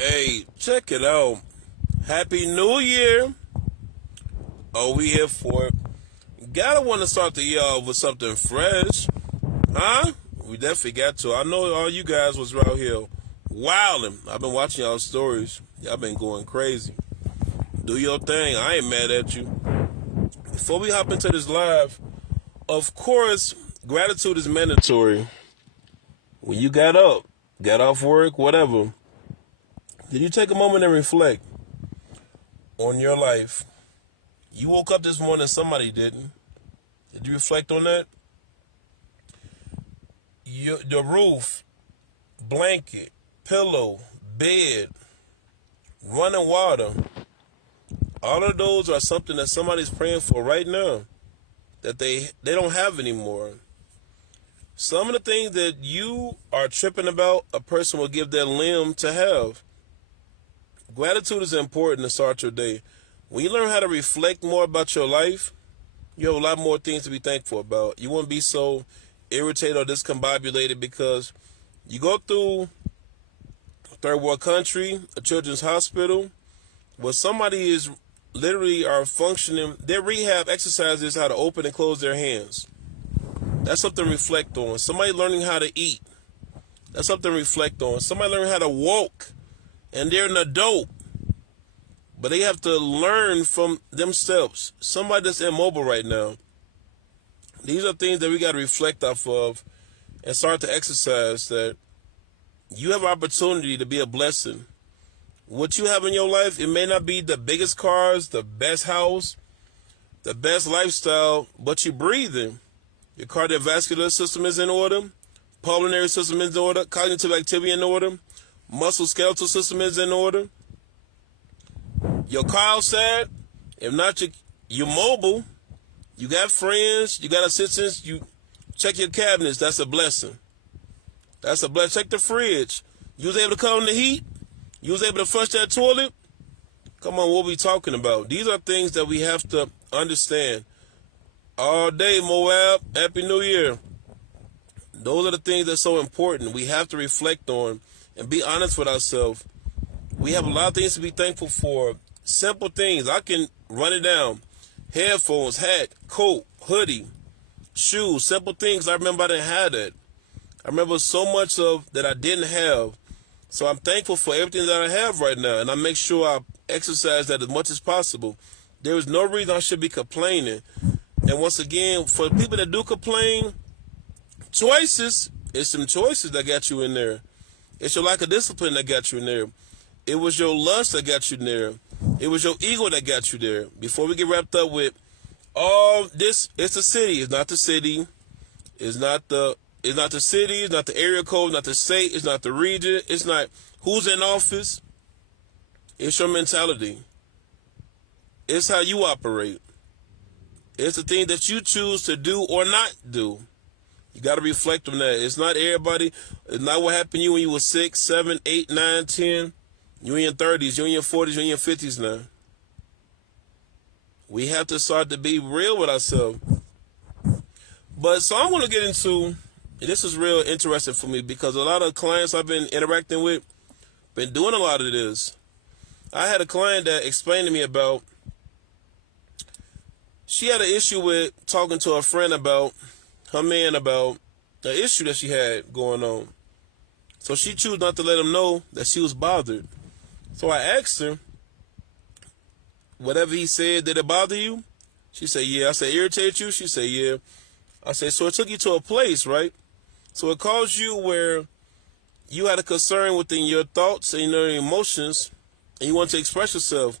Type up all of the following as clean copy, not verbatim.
Hey, check it out. Happy New Year. Oh, we here for it. Gotta want to start the year off with something fresh. Huh? We definitely got to. I know all you guys was out here wilding. I've been watching y'all stories. Y'all been going crazy. Do your thing. I ain't mad at you. Before we hop into this live, of course, gratitude is mandatory. When you got up, got off work, whatever, did you take a moment and reflect on your life? You woke up this morning, somebody didn't. Did you reflect on that? The roof, blanket, pillow, bed, running water. All of those are something that somebody's praying for right now that they don't have anymore. Some of the things that you are tripping about, a person will give their limb to have. Gratitude is important to start your day. When you learn how to reflect more about your life, you have a lot more things to be thankful about. You won't be so irritated or discombobulated because you go through a third world country, a children's hospital, where somebody is literally are functioning. Their rehab exercises how to open and close their hands. That's something to reflect on. Somebody learning how to eat. That's something to reflect on. Somebody learning how to walk, and they're an adult, but they have to learn from themselves. Somebody that's immobile right now. These are things that we got to reflect off of and start to exercise that you have an opportunity to be a blessing. What you have in your life, it may not be the biggest cars, the best house, the best lifestyle, but you're breathing. Your cardiovascular system is in order, pulmonary system is in order, cognitive activity in order, muscle skeletal system is in order. Your car outside, if not, you're mobile. You got friends, you got assistants, you check your cabinets, that's a blessing. That's a blessing. Check the fridge. You was able to calm the heat? You was able to flush that toilet? Come on, what we talking about? These are things that we have to understand. All day, Moab, Happy New Year. Those are the things that's so important. We have to reflect on and be honest with ourselves. We have a lot of things to be thankful for. Simple things. I can run it down. Headphones, hat, coat, hoodie, shoes, simple things. I remember I didn't have that. I remember so much of that I didn't have. So I'm thankful for everything that I have right now. And I make sure I exercise that as much as possible. There is no reason I should be complaining. And once again, for the people that do complain, choices, it's some choices that got you in there. It's your lack of discipline that got you in there. It was your lust that got you in there. It was your ego that got you there. Before we get wrapped up with all this, it's the city. It's not the city. It's not the city. It's not the area code. It's not the state. It's not the region. It's not who's in office. It's your mentality. It's how you operate. It's the thing that you choose to do or not do. You got to reflect on that. It's not everybody. It's not what happened to you when you were 6, 7, 8, 9, 10. You're in your 30s. You're in your 40s. You're in your 50s now. We have to start to be real with ourselves. But so I'm going to get into, this is real interesting for me because a lot of clients I've been interacting with been doing a lot of this. I had a client that explained to me about, she had an issue with talking to a friend about, her man about the issue that she had going on. So she chose not to let him know that she was bothered. So I asked her, whatever he said, did it bother you? She said, yeah. I said, irritate you? She said, yeah. I said, so it took you to a place, right? So it caused you where you had a concern within your thoughts and your emotions, and you want to express yourself.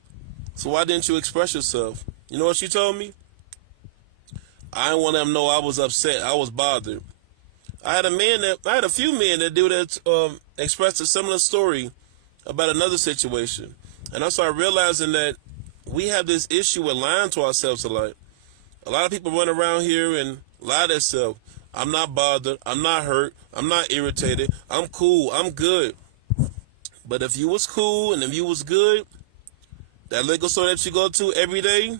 So why didn't you express yourself? You know what she told me? I didn't want them to know I was upset. I was bothered. I had a few men that do that, expressed a similar story about another situation. And I started realizing that we have this issue with lying to ourselves a lot. A lot of people run around here and lie to themselves. I'm not bothered. I'm not hurt. I'm not irritated. I'm cool. I'm good. But if you was cool and if you was good, that liquor store that you go to every day,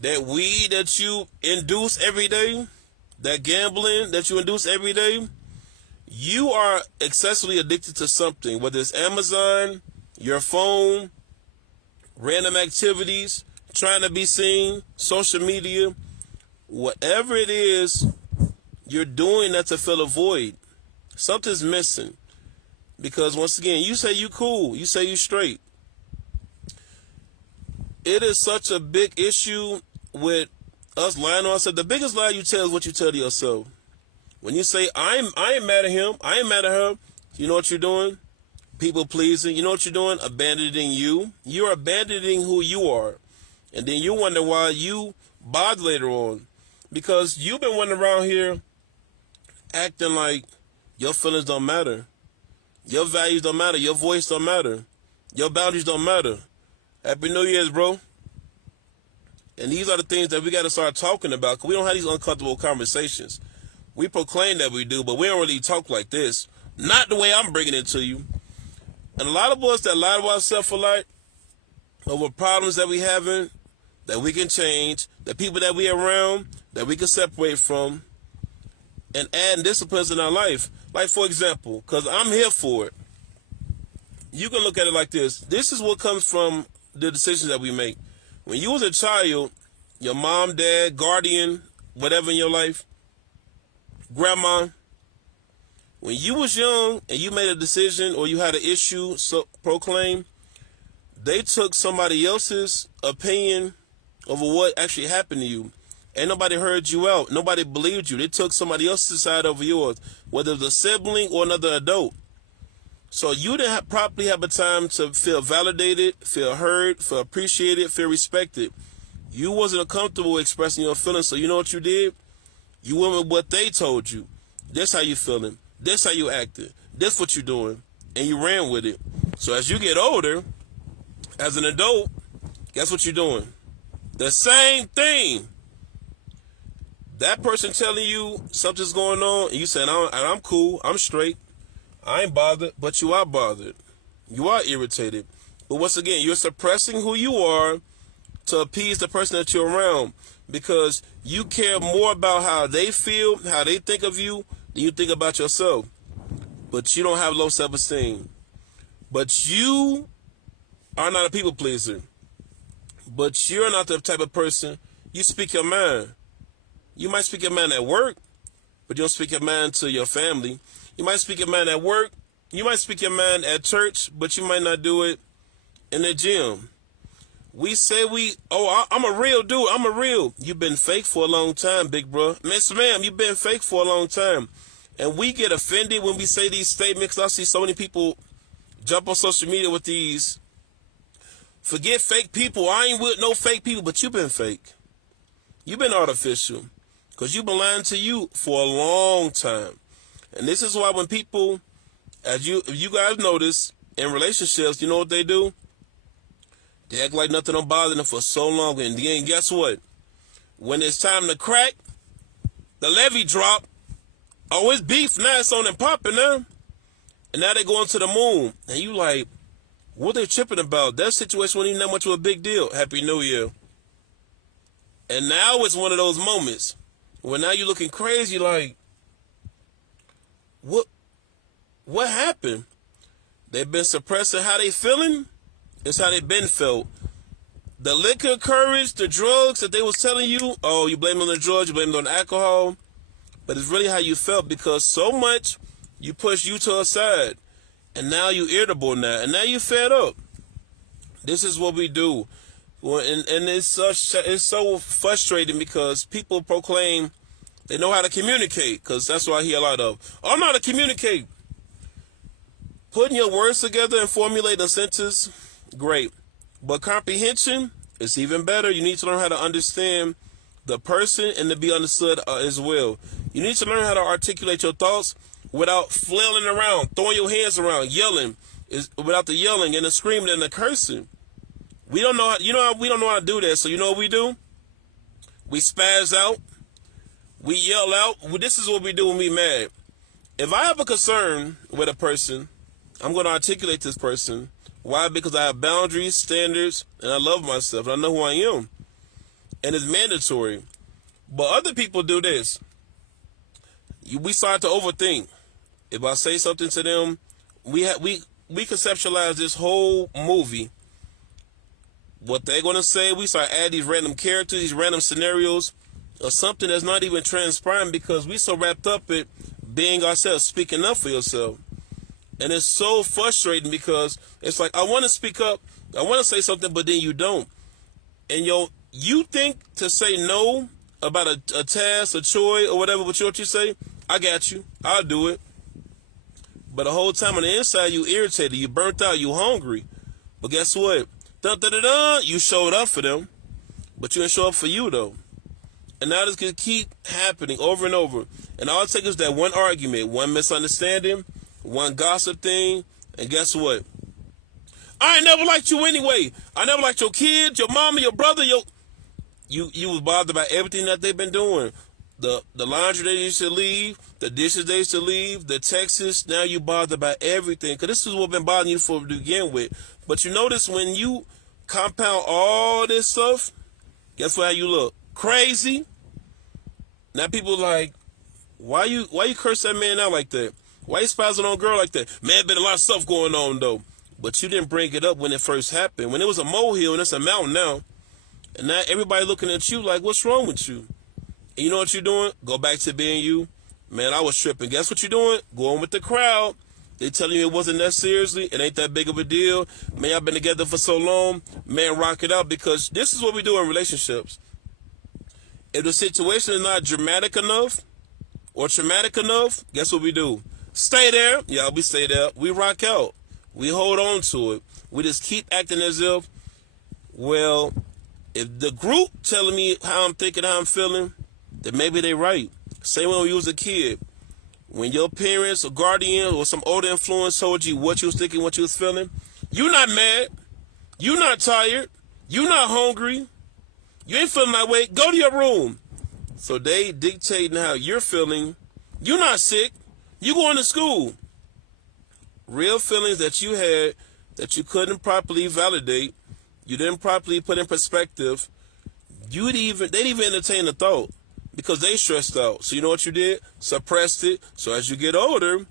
that weed that you induce every day, that gambling that you induce every day, You are excessively addicted to something, whether it's Amazon, your phone, random activities, trying to be seen, social media, whatever it is you're doing that to fill a void. Something's missing. Because once again, you say you cool, you say you straight. It is such a big issue with us lying on ourselves. The biggest lie you tell is what you tell to yourself. When you say, I ain't mad at him, I ain't mad at her, you know what you're doing? People pleasing. You know what you're doing? Abandoning you. You're abandoning who you are. And then you wonder why you bother later on. Because you've been running around here acting like your feelings don't matter. Your values don't matter. Your voice don't matter. Your boundaries don't matter. Happy New Year's, bro. And these are the things that we got to start talking about, because we don't have these uncomfortable conversations. We proclaim that we do, but we don't really talk like this. Not the way I'm bringing it to you. And a lot of us that lie to ourselves a lot over problems that we having, that we can change, the people that we around, that we can separate from, and add disciplines in our life. Like, for example, because I'm here for it. You can look at it like this. This is what comes from the decisions that we make. When you was a child, your mom, dad, guardian, whatever in your life, grandma, when you was young and you made a decision or you had an issue proclaimed, they took somebody else's opinion over what actually happened to you. Ain't nobody heard you out. Nobody believed you. They took somebody else's side over yours, whether it was a sibling or another adult. So you didn't properly have a time to feel validated, feel heard, feel appreciated, feel respected. You wasn't comfortable expressing your feelings, so you know what you did? You went with what they told you. This how you feeling. This how you acting. This what you doing. And you ran with it. So as you get older, as an adult, guess what you're doing? The same thing. That person telling you something's going on, and you saying, I'm cool, I'm straight, I ain't bothered, but you are bothered. You are irritated. But once again, you're suppressing who you are to appease the person that you're around, because you care more about how they feel, how they think of you, than you think about yourself. But you don't have low self-esteem. But you are not a people pleaser. But you're not the type of person, you speak your mind. You might speak your mind at work, but you don't speak your mind to your family. You might speak your mind at work. You might speak your mind at church, but you might not do it in the gym. We say I'm a real dude. I'm a real. You've been fake for a long time, big bro. Miss ma'am, you've been fake for a long time. And we get offended when we say these statements. I see so many people jump on social media with these, forget fake people. I ain't with no fake people, but you've been fake. You've been artificial. Because you've been lying to you for a long time. And this is why when people, if you guys notice, in relationships, you know what they do? They act like nothing don't bother them for so long. And then guess what? When it's time to crack, the levee drop. Oh, it's beef now. It's on and popping now. And now they going to the moon. And you like, what they tripping about? That situation wasn't even that much of a big deal. Happy New Year. And now it's one of those moments where now you're looking crazy like, what happened? They've been suppressing how they feeling. It's how they been felt. The liquor, courage, the drugs that they was telling you, oh, you blame it on the drugs, you blame it on the alcohol. But it's really how you felt, because so much you push you to a side. And now you irritable now. And now you fed up. This is what we do. Well, and it's so frustrating, because people proclaim they know how to communicate, because that's what I hear a lot of. I know how to communicate. Putting your words together and formulating a sentence, great. But comprehension is even better. You need to learn how to understand the person and to be understood as well. You need to learn how to articulate your thoughts without flailing around, throwing your hands around, yelling, without the yelling and the screaming and the cursing. We don't know we don't know how to do that. So you know what we do? We spaz out. We yell out. This is what we do when we mad. If I have a concern with a person, I'm going to articulate this person. Why? Because I have boundaries, standards, and I love myself. And I know who I am. And it's mandatory. But other people do this. We start to overthink. If I say something to them, we conceptualize this whole movie. What they're gonna say, we start adding these random characters, these random scenarios, or something that's not even transpiring because we so wrapped up in being ourselves, speaking up for yourself. And it's so frustrating because it's like I want to speak up, I want to say something, but then you don't. And you think to say no about a task, a chore, or whatever, but what you say, I got you, I'll do it. But the whole time on the inside, you irritated, you burnt out, you hungry. But guess what? You showed up for them, but you didn't show up for you though. And now this can keep happening over and over. And all it takes is that one argument, one misunderstanding, one gossip thing, and guess what? I ain't never liked you anyway. I never liked your kids, your mama, your brother, you was bothered about everything that they've been doing. The laundry they used to leave, the dishes they used to leave, the texts, now you bothered about everything. Because this is what been bothering you to begin with. But you notice when you compound all this stuff, guess what, how you look? Crazy. Now people like, why you curse that man out like that? Why you spazzing on a girl like that? Man, been a lot of stuff going on though. But you didn't bring it up when it first happened. When it was a molehill and it's a mountain now. And now everybody looking at you like, what's wrong with you? And you know what you're doing? Go back to being you. Man, I was tripping. Guess what you're doing? Going with the crowd. They telling you it wasn't that seriously. It ain't that big of a deal. Man, y'all been together for so long. Man, rock it out, because this is what we do in relationships. If the situation is not dramatic enough or traumatic enough, guess what we do? Stay there. Yeah, we stay there. We rock out. We hold on to it. We just keep acting as if, well, if the group telling me how I'm thinking, how I'm feeling, then maybe they right. Same when you was a kid. When your parents or guardian or some older influence told you what you was thinking, what you was feeling, you not mad. You not tired. You not hungry. You ain't feeling that way. Go to your room. So they dictating how you're feeling. You not sick. You going to school. Real feelings that you had that you couldn't properly validate, you didn't properly put in perspective, they'd even entertain the thought because they stressed out. So you know what you did? Suppressed it. So as you get older,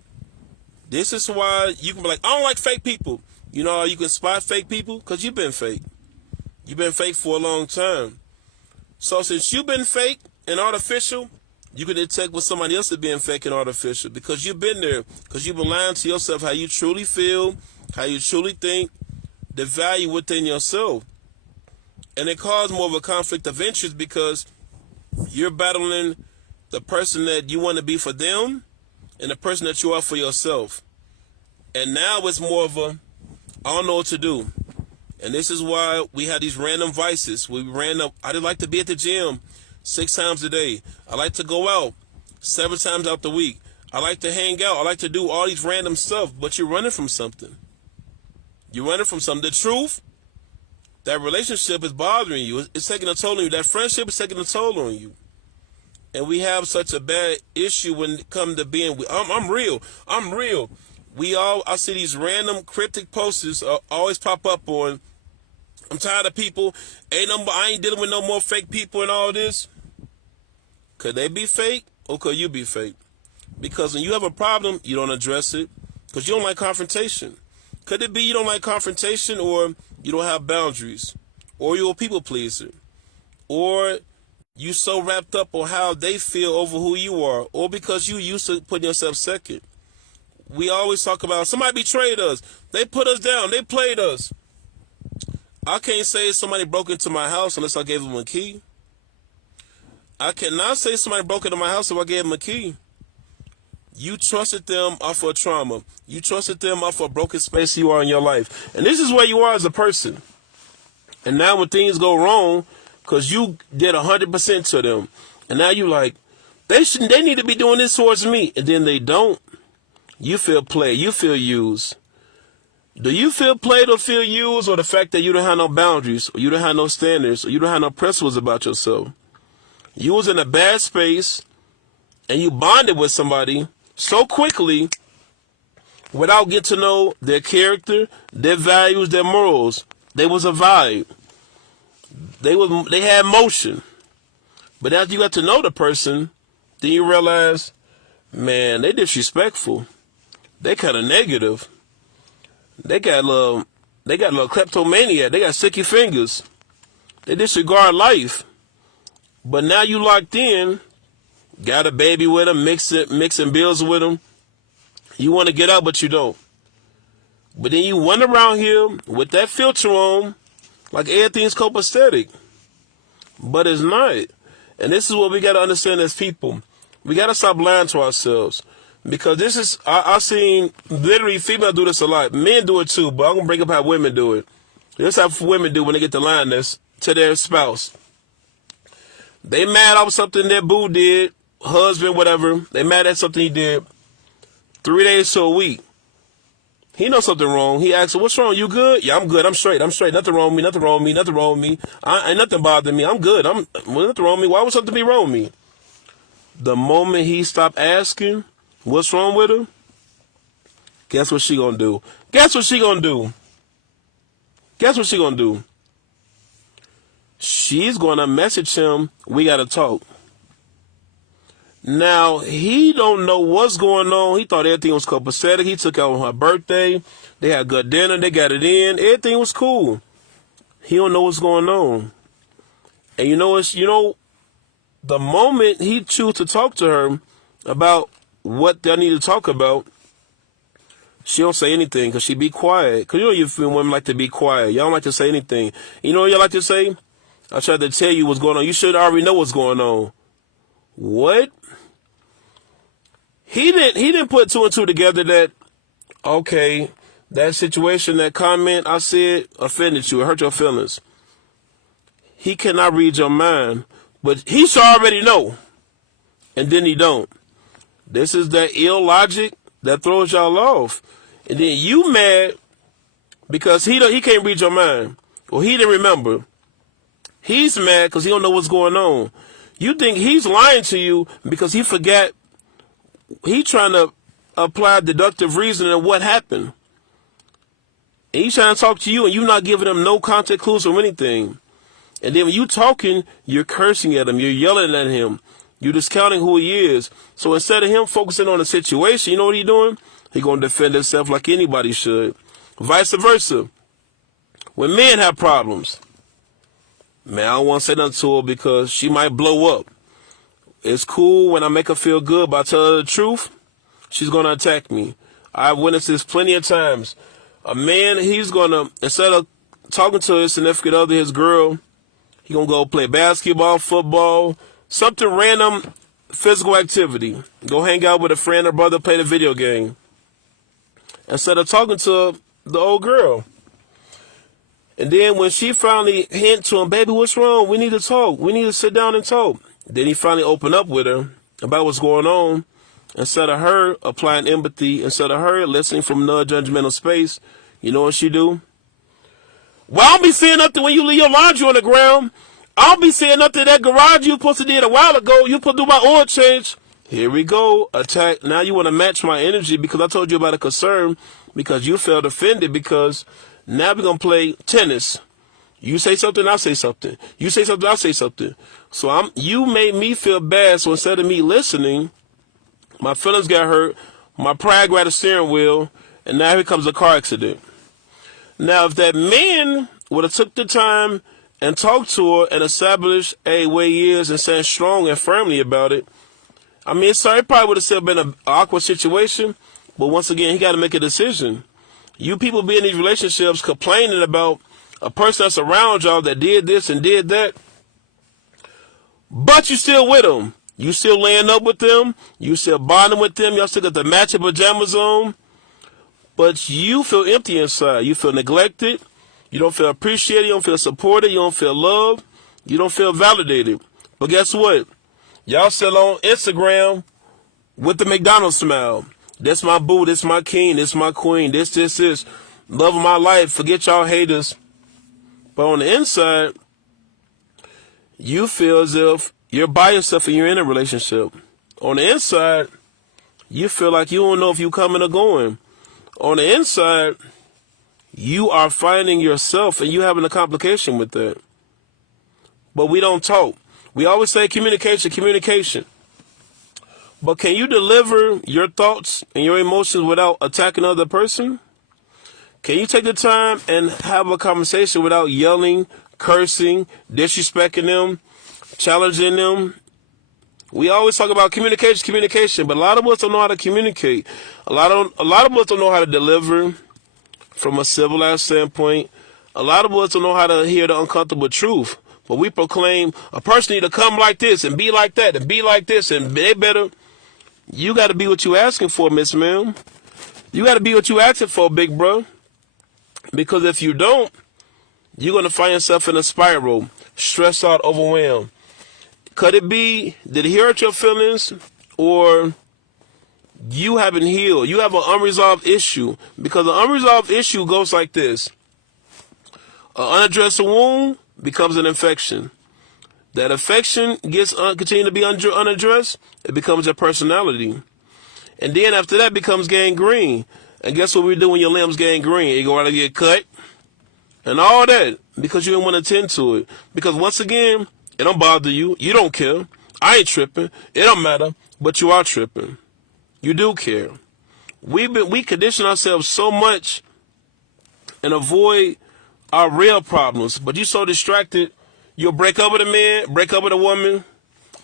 this is why you can be like, I don't like fake people. You know how you can spot fake people? Because you've been fake. You've been fake for a long time. So since you've been fake and artificial, you can detect what somebody else is being fake and artificial because you've been there. Because you've been lying to yourself how you truly feel, how you truly think, the value within yourself. And it caused more of a conflict of interest because you're battling the person that you want to be for them and the person that you are for yourself. And now it's more of a, I don't know what to do. And this is why we have these random vices. I didn't like to be at the gym 6 times a day. I like to go out 7 times out the week. I like to hang out. I like to do all these random stuff, but you're running from something. You're running from something. The truth, that relationship is bothering you. It's taking a toll on you. That friendship is taking a toll on you. And we have such a bad issue when it comes to being, I'm real. I'm real. I see these random cryptic posters always pop up on, I'm tired of people. I ain't dealing with no more fake people and all this. Could they be fake or could you be fake? Because when you have a problem, you don't address it because you don't like confrontation. Could it be you don't like confrontation, or you don't have boundaries, or you're a people pleaser, or you so wrapped up on how they feel over who you are, or because you used to put yourself second? We always talk about somebody betrayed us. They put us down. They played us. I can't say somebody broke into my house unless I gave them a key. I cannot say somebody broke into my house if I gave them a key. You trusted them off of trauma. You trusted them off of a broken space you are in your life. And this is where you are as a person. And now when things go wrong, because you did 100% to them, and now you like, they need to be doing this towards me, and then they don't. You feel played. You feel used. Do you feel played or feel used, or the fact that you don't have no boundaries, or you don't have no standards, or you don't have no principles about yourself? You was in a bad space, and you bonded with somebody so quickly without getting to know their character, their values, their morals. They was a vibe. They had motion. But as you got to know the person, then you realize, man, they disrespectful. they kind of negative. They got a little kleptomania. They got sticky fingers. They disregard life. But now you locked in, got a baby with them, mixing bills with them. You want to get out, but you don't. But then you run around here with that filter on, like everything's copacetic. But it's not. And this is what we got to understand as people. We got to stop lying to ourselves. Because this is, I've seen literally females do this a lot. Men do it too, but I'm going to bring up how women do it. This is how women do when they get to lying this to their spouse. They mad off something their boo did, husband, whatever. They mad at something he did 3 days to a week. He knows something wrong. He asks, what's wrong? You good? Yeah, I'm good. I'm straight. Nothing wrong with me. Nothing wrong with me. Nothing wrong with me. Ain't nothing bothering me. I'm good. Nothing wrong with me. Why would something be wrong with me? The moment he stopped asking what's wrong with her, guess what she gonna do? Guess what she gonna do? Guess what she gonna do? She's gonna message him, we gotta talk. Now, he don't know what's going on. He thought everything was copacetic. He took out on her birthday. They had good dinner. They got it in. Everything was cool. He don't know what's going on. And the moment he choose to talk to her about what they need to talk about, she don't say anything because she be quiet. Because you feel women like to be quiet. Y'all don't like to say anything. You know what y'all like to say? I tried to tell you what's going on. You should already know what's going on. What? He didn't put two and two together that, okay, that situation, that comment I said offended you, it hurt your feelings. He cannot read your mind, but he should already know, and then he don't. This is that ill logic that throws y'all off, and then you mad because he can't read your mind, or he didn't remember. He's mad because he don't know what's going on. You think he's lying to you because he forgot. He trying to apply deductive reasoning of what happened. And he's trying to talk to you and you not giving him no context clues or anything. And then when you talking, you're cursing at him. You're yelling at him. You're discounting who he is. So instead of him focusing on the situation, you know what he's doing? He's going to defend himself like anybody should. Vice versa. When men have problems, man, I don't want to say nothing to her because she might blow up. It's cool when I make her feel good, but I tell her the truth, she's going to attack me. I've witnessed this plenty of times. A man, he's going to, instead of talking to his significant other, his girl, he's going to go play basketball, football, something random, physical activity. Go hang out with a friend or brother, play the video game. Instead of talking to the old girl. And then when she finally hint to him, baby, what's wrong? We need to talk. We need to sit down and talk. Then he finally opened up with her about what's going on. Instead of her applying empathy, instead of her listening from non-judgmental space, you know what she do? Well, I don't be saying nothing when you leave your laundry on the ground. I don't be saying nothing that garage you supposed to did a while ago. You supposed to do my oil change. Here we go. Attack. Now you want to match my energy because I told you about a concern because you felt offended because now we're going to play tennis. You say something, I say something. You say something, I say something. So you made me feel bad. So instead of me listening, my feelings got hurt. My pride grabbed the steering wheel. And now here comes a car accident. Now, if that man would have took the time and talked to her and established, hey, where he is and stand strong and firmly about it, I mean, sorry, it probably would have still been an awkward situation. But once again, he got to make a decision. You people be in these relationships complaining about a person that's around y'all that did this and did that, but you still with them. You still laying up with them. You still bonding with them. Y'all still got the matching pajamas on. But you feel empty inside. You feel neglected. You don't feel appreciated. You don't feel supported. You don't feel loved. You don't feel validated. But guess what? Y'all still on Instagram with the McDonald's smile. This my boo. This my king. This my queen. This. Love of my life. Forget y'all haters. But on the inside, you feel as if you're by yourself and you're in a relationship. On the inside, you feel like you don't know if you're coming or going. On the inside, you are finding yourself and you having a complication with that. But we don't talk. We always say communication. But can you deliver your thoughts and your emotions without attacking the other person? Can you take the time and have a conversation without yelling, cursing, disrespecting them, challenging them? We always talk about communication, but a lot of us don't know how to communicate. A lot of us don't know how to deliver from a civilized standpoint. A lot of us don't know how to hear the uncomfortable truth. But we proclaim a person need to come like this and be like that and be like this and they better. You got to be what you asking for, Miss Ma'am. You got to be what you asking for, big bro. Because if you don't, you're going to find yourself in a spiral, stressed out, overwhelmed. Could it be, did he hurt your feelings, or you haven't healed? You have an unresolved issue. Because an unresolved issue goes like this. An unaddressed wound becomes an infection. That infection gets continue to be unaddressed, it becomes your personality. And then after that becomes gangrene. And guess what we do when your limbs gangrene? You go out and get cut and all that because you didn't want to tend to it. Because once again, it don't bother you. You don't care. I ain't tripping. It don't matter. But you are tripping. You do care. We condition ourselves so much and avoid our real problems. But you're so distracted, you'll break up with a man, break up with a woman,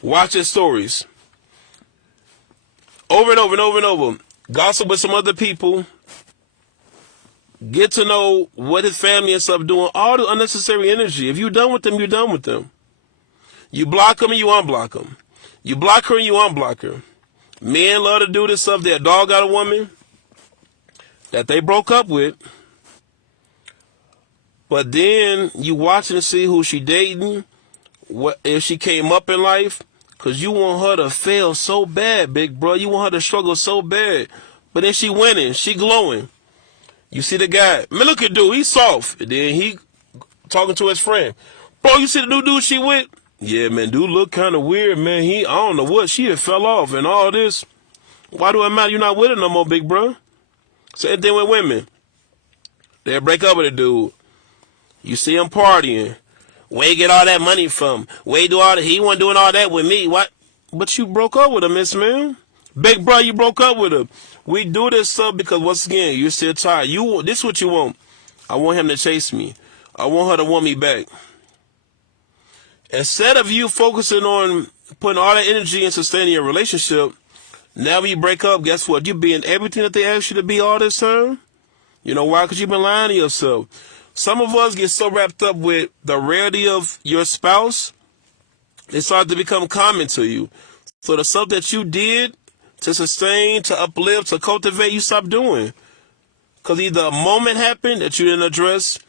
watch his stories. Over and over and over and over. Gossip with some other people. Get to know what his family and stuff doing. All the unnecessary energy. If you're done with them, you're done with them. You block them and you unblock them. You block her and you unblock her. Men love to do this stuff. Their dog got a woman that they broke up with. But then you watching to see who she dating. What if she came up in life. Because you want her to fail so bad, big bro. You want her to struggle so bad. But then she winning. She glowing. You see the guy. Man, look at dude. He's soft. And then he talking to his friend. Bro, you see the new dude she with? Yeah, man. Dude look kind of weird, man. I don't know what. She had fell off and all this. Why do it matter? You're not with her no more, big bro. Same thing with women. They'll break up with a dude. You see him partying. Where you get all that money from? Where you do all that? He wasn't doing all that with me. What? But you broke up with her, Miss Ma'am. Big bro, you broke up with her. We do this stuff because once again, you're still tired. This is what you want. I want him to chase me. I want her to want me back. Instead of you focusing on putting all that energy and sustaining your relationship, now when you break up, guess what? You being everything that they asked you to be all this time. You know why? Because you've been lying to yourself. Some of us get so wrapped up with the rarity of your spouse, they start to become common to you. So the stuff that you did to sustain, to uplift, to cultivate, you stop doing. Because either a moment happened that you didn't address,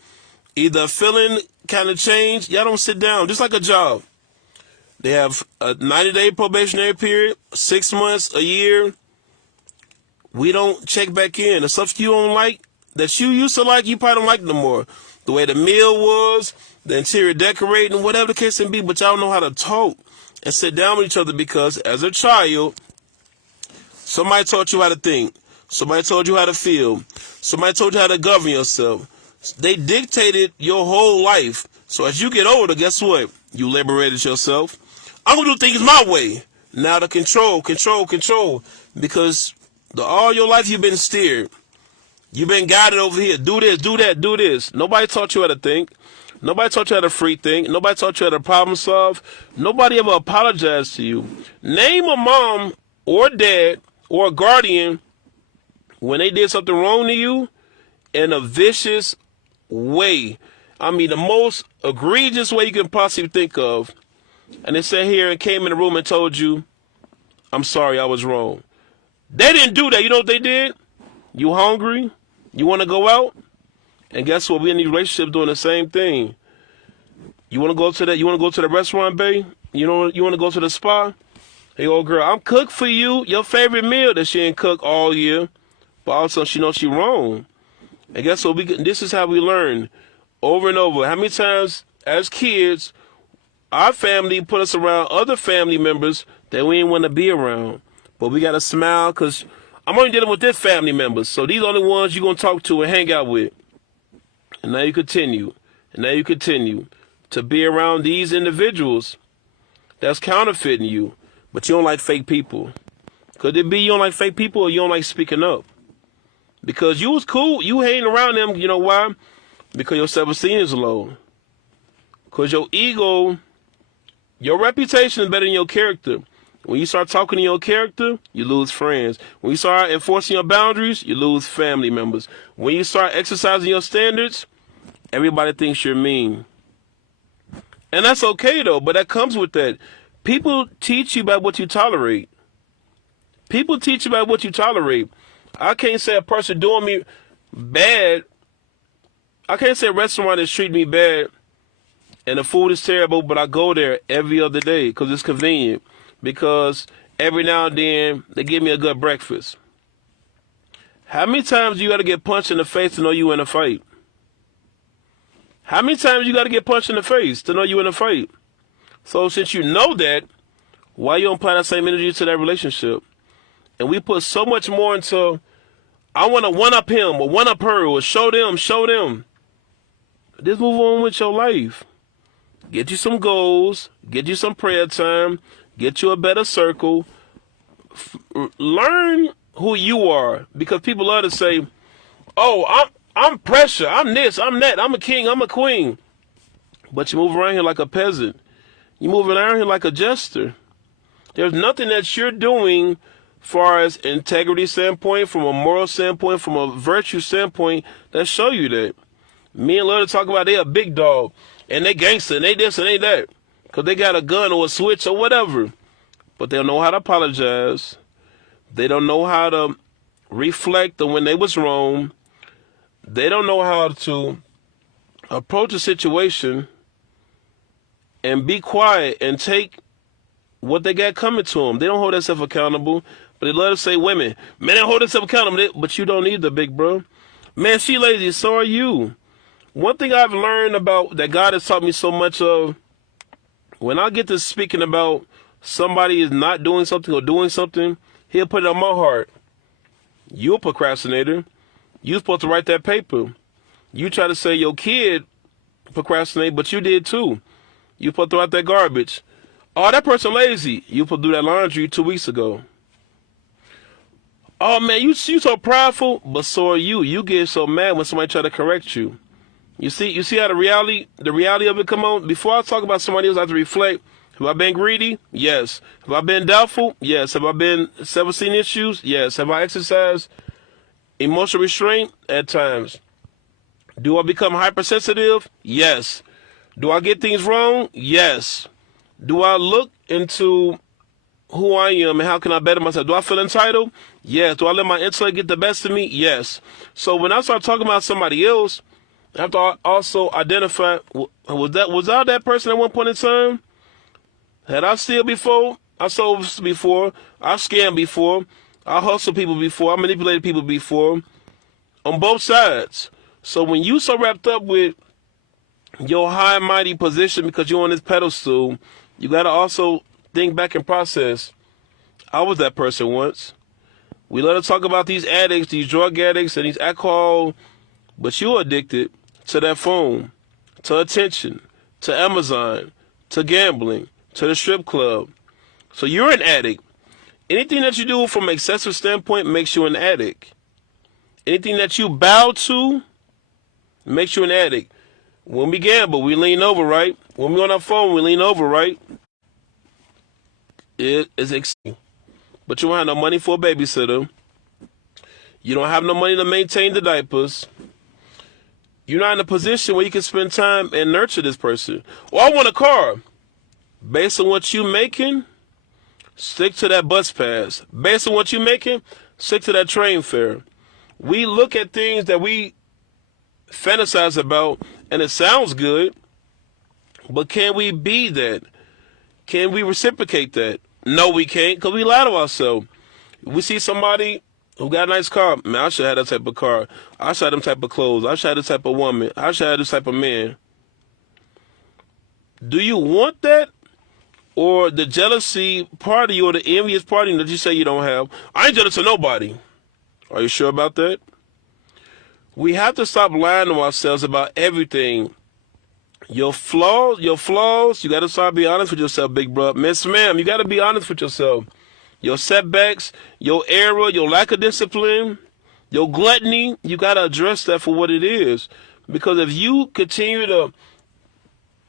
either a feeling kind of changed. Y'all don't sit down, just like a job. They have a 90-day probationary period, 6 months, a year. We don't check back in. The stuff you don't like, that you used to like, you probably don't like no more. The way the meal was, the interior decorating, whatever the case may be, but y'all don't know how to talk and sit down with each other because as a child, somebody taught you how to think. Somebody told you how to feel. Somebody told you how to govern yourself. They dictated your whole life. So as you get older, guess what? You liberated yourself. I'm going to do things my way. Now to control. Because all your life you've been steered. You've been guided over here. Do this, do that, do this. Nobody taught you how to think. Nobody taught you how to free think. Nobody taught you how to problem solve. Nobody ever apologized to you. Name a mom or dad or a guardian when they did something wrong to you in a vicious way. I mean, the most egregious way you can possibly think of. And they sat here and came in the room and told you, I'm sorry, I was wrong. They didn't do that. You know what they did? You hungry? You want to go out? And guess what? We in these relationships doing the same thing. You want to go to that? You want to go to the restaurant, babe? You want to go to the spa? Hey, old girl, I'm cook for you your favorite meal that she ain't cook all year. But also she knows she wrong. And guess what? This is how we learn over and over. How many times as kids, our family put us around other family members that we didn't want to be around. But we got to smile because I'm only dealing with this family members. So these are the ones you're going to talk to and hang out with. And now you continue. To be around these individuals that's counterfeiting you. But you don't like fake people. Could it be you don't like fake people or you don't like speaking up? Because you was cool. You hanging around them. You know why? Because your self-esteem is low. Because your ego, your reputation is better than your character. When you start talking to your character, you lose friends. When you start enforcing your boundaries, you lose family members. When you start exercising your standards, everybody thinks you're mean. And that's okay, though, but that comes with that. People teach you about what you tolerate. People teach you about what you tolerate. I can't say a person doing me bad. I can't say a restaurant is treating me bad and the food is terrible, but I go there every other day because it's convenient. Because every now and then they give me a good breakfast. How many times you got to get punched in the face to know you in a fight? How many times you got to get punched in the face to know you in a fight? So since you know that, why you don't apply that same energy to that relationship? And we put so much more into, I want to one-up him or one-up her or show them. Just move on with your life. Get you some goals. Get you some prayer time. Get you a better circle. Learn who you are. Because people love to say, oh, I'm pressure. I'm this. I'm that. I'm a king. I'm a queen. But you move around here like a peasant. You move around here like a jester. There's nothing that you're doing far as integrity standpoint, from a moral standpoint, from a virtue standpoint, that show you that. Men love to talk about they a big dog, and they gangster, and they this, and they that, because they got a gun or a switch or whatever. But they don't know how to apologize. They don't know how to reflect on when they was wrong. They don't know how to approach a situation and be quiet and take what they got coming to them. They don't hold themselves accountable. But they love to say, women, man, they hold themselves accountable. But you don't either, big bro. Man, she lazy, so are you. One thing I've learned about that God has taught me so much of, when I get to speaking about somebody is not doing something or doing something, he'll put it on my heart. You a procrastinator. You supposed to write that paper. You try to say your kid procrastinate, but you did too. You supposed to write that garbage. Oh, that person lazy. You supposed to do that laundry 2 weeks ago. Oh man, you so prideful, but so are you. You get so mad when somebody try to correct you. You see how the reality of it come on? Before I talk about somebody else, I have to reflect. Have I been greedy? Yes. Have I been doubtful? Yes. Have I been self-esteem issues? Yes. Have I exercised emotional restraint? At times. Do I become hypersensitive? Yes. Do I get things wrong? Yes. Do I look into who I am and how can I better myself? Do I feel entitled? Yes. Do I let my intellect get the best of me? Yes. So when I start talking about somebody else, I have to also identify, was I that person at one point in time? Had I steal before? I sold before. I scammed before. I hustled people before. I manipulated people before. On both sides. So when you so wrapped up with your high and mighty position because you're on this pedestal, you got to also think back and process. I was that person once. We love to talk about these addicts, these drug addicts, and these alcohol, but you're addicted to that phone, to attention, to Amazon, to gambling, to the strip club. So you're an addict. Anything that you do from an excessive standpoint makes you an addict. Anything that you bow to makes you an addict. When we gamble, we lean over, right? When we on our phone, we lean over, right? It is exciting. But you don't have no money for a babysitter. You don't have no money to maintain the diapers. You're not in a position where you can spend time and nurture this person. Well, I want a car. Based on what you're making, stick to that bus pass. Based on what you're making, stick to that train fare. We look at things that we fantasize about, and it sounds good, but can we be that? Can we reciprocate that? No, we can't, because we lie to ourselves. We see somebody who got a nice car. Man, I should have that type of car. I should have them type of clothes. I should have this type of woman. I should have this type of man. Do you want that? Or the jealousy part of you, or the envious part of you that you say you don't have? I ain't jealous of nobody. Are you sure about that? We have to stop lying to ourselves about everything. Your flaws, you got to start being honest with yourself, big bro. Miss ma'am, you got to be honest with yourself. your setbacks, your error, your lack of discipline, your gluttony. You got to address that for what it is. Because if you continue to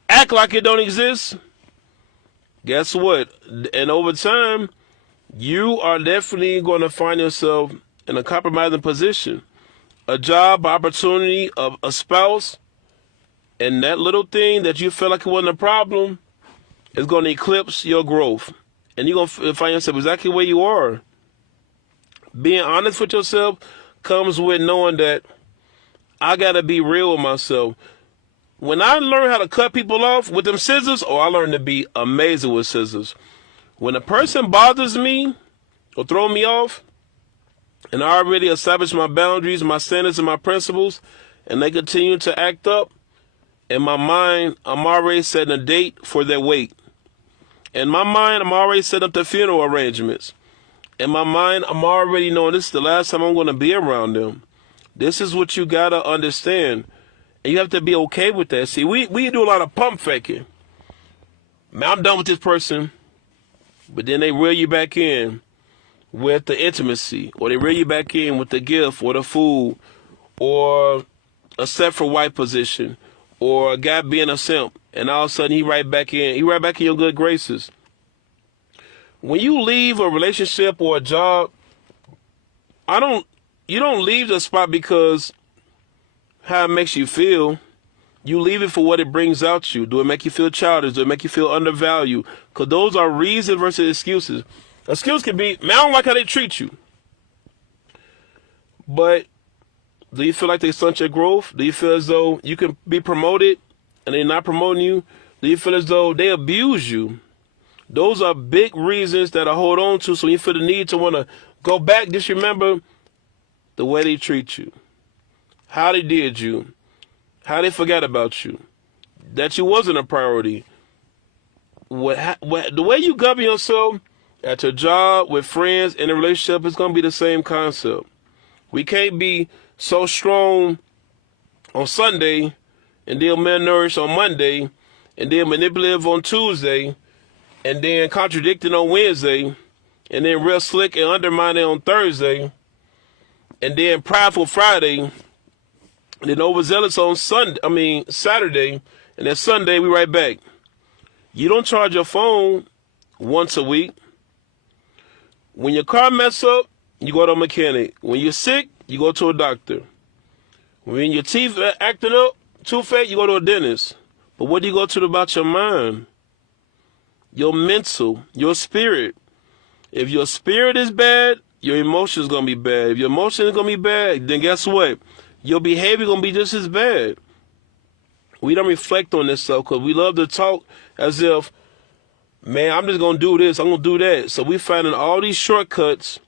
act like it don't exist, guess what? And over time, you are definitely going to find yourself in a compromising position. A job, opportunity, a spouse, and that little thing that you feel like it wasn't a problem is going to eclipse your growth. And you're going to find yourself exactly where you are. Being honest with yourself comes with knowing that I got to be real with myself. When I learned how to cut people off with them scissors, I learned to be amazing with scissors. When a person bothers me or throw me off, and I already established my boundaries, my standards, and my principles, and they continue to act up, in my mind, I'm already setting a date for their wake. In my mind, I'm already setting up the funeral arrangements. In my mind, I'm already knowing this is the last time I'm going to be around them. This is what you got to understand. And you have to be okay with that. See, we do a lot of pump faking. Man, I'm done with this person. But then they reel you back in with the intimacy. Or they reel you back in with the gift or the food. Or a separate white position. Or a guy being a simp. And all of a sudden he right back in your good graces. When you leave a relationship or a job, you don't leave the spot because how it makes you feel. You leave it for what it brings out you. Do it make you feel childish? Do it make you feel undervalued? Because those are reasons versus excuses. Excuse can be, man, I don't like how they treat you. But do you feel like they stunt your growth? Do you feel as though you can be promoted and they're not promoting you? Do you feel as though they abuse you? Those are big reasons that I hold on to. So when you feel the need to want to go back, just remember the way they treat you, how they did you, how they forgot about you, that you wasn't a priority. The way you govern yourself at your job, with friends, in a relationship, is going to be the same concept. We can't be so strong on Sunday and then malnourished on Monday and then manipulative on Tuesday and then contradicting on Wednesday and then real slick and undermining on Thursday and then prideful Friday and then overzealous on Saturday, and then Sunday we right back. You don't charge your phone once a week. When your car mess up, you go to a mechanic. When you're sick, you go to a doctor. When your teeth are acting up, toothache, you go to a dentist. But what do you go to about your mind? Your mental, your spirit. If your spirit is bad, your emotion is going to be bad. If your emotion is going to be bad, then guess what? Your behavior is going to be just as bad. We don't reflect on this stuff because we love to talk as if, man, I'm just going to do this, I'm going to do that. So we finding all these shortcuts.